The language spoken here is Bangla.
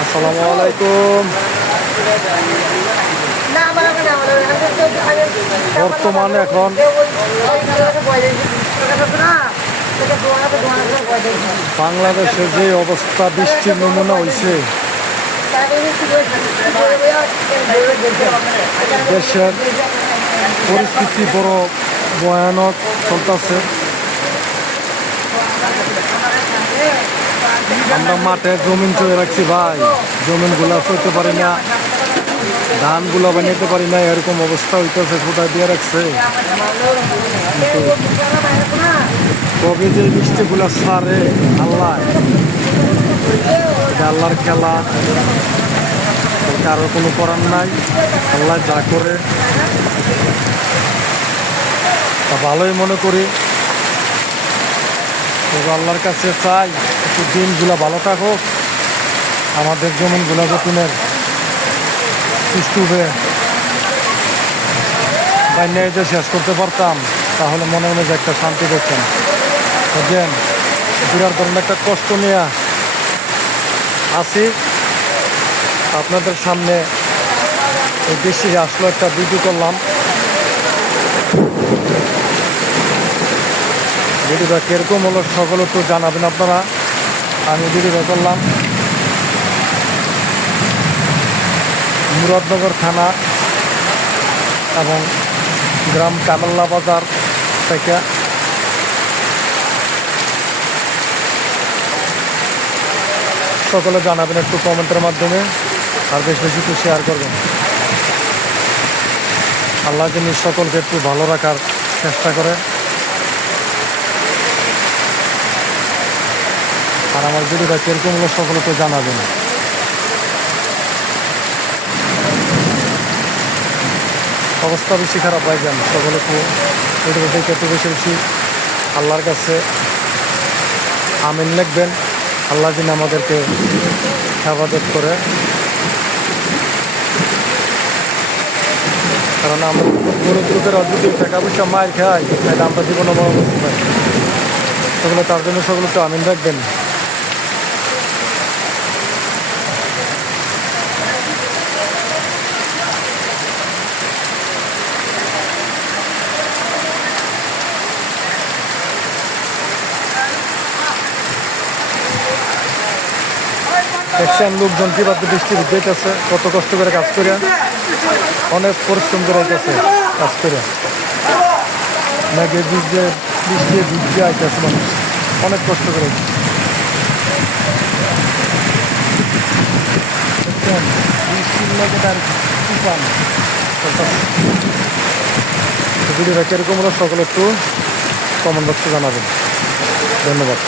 আসসালামু আলাইকুম। বর্তমানে এখন বাংলাদেশের যে অবস্থা, বৃষ্টির নমুনা হয়েছে, দেশের পরিস্থিতি বড় ভয়ানক চলতেছে। আমরা মাঠে জমিন চলে রাখছি ভাই, জমিনগুলা চলতে পারি না, ধানগুলো বানাইতে পারি না, এরকম অবস্থা হইতেছে। কোথায় দিয়ে রাখছে, কবে যে বৃষ্টিগুলা সারে আল্লাহ, এটা আল্লাহর খেলা, কারোর কোনো করার নাই। আল্লাহ যা করে তা ভালোই মনে করি। আল্লাহর কাছে চাই একটু দিনগুলা ভালো থাকুক, আমাদের জমিনগুলা যতীনের সুষ্ঠুভাবে বাইরে শেষ করতে পারতাম, তাহলে মনে মনে যে একটা শান্তি পেতাম। বুঝলেন, বিরাট ধরনের একটা কষ্ট নিয়ে আসি আপনাদের সামনে। এই বেশি আসলো একটা ভিডিও করলাম। ভিডিওটা কিরকম হলো সকলে একটু জানাবেন আপনারা। আমি ভিডিওটা করলাম মুরাদনগর থানা এবং গ্রাম কামাল্লা বাজার থেকে। সকলে জানাবেন একটু কমেন্টের মাধ্যমে, আর বেশি বেশি একটু শেয়ার করবেন। আল্লাহ যিনি সকলকে একটু ভালো রাখার চেষ্টা করে। আর আমার ভিডিওটা কিরকম হলো সকলে তো জানাবেন। অবস্থা বেশি খারাপ হয়ে যান, সকলে তো ভিডিও দেখে একটু বেশি বেশি আল্লাহর কাছে আমিন লিখবেন। আল্লাহ যিনি আমাদেরকে হেফাজত করে, কারণ আমরা গরিব লোকেরা যদি টাকা পয়সা মার খাই, তাহলে আমরা জীবনে বড় করতে পারি। সেগুলো তার জন্য সকলে তো আমিন রাখবেন। দেখছেন লোকজন কীভাবে বৃষ্টি যেতেছে, কত কষ্ট করে কাজ করে, অনেক পরিশ্রম করে আইতেছে কাজ করে। মেঘে ভিজে বৃষ্টি ভিজে আইতেছে মানুষ, অনেক কষ্ট করে। দেখছেন বৃষ্টির মেঘে তার তুফান ভিডিওটা কিরকম হলো সকলে একটু কমেন্ট বক্সে জানাবেন। ধন্যবাদ।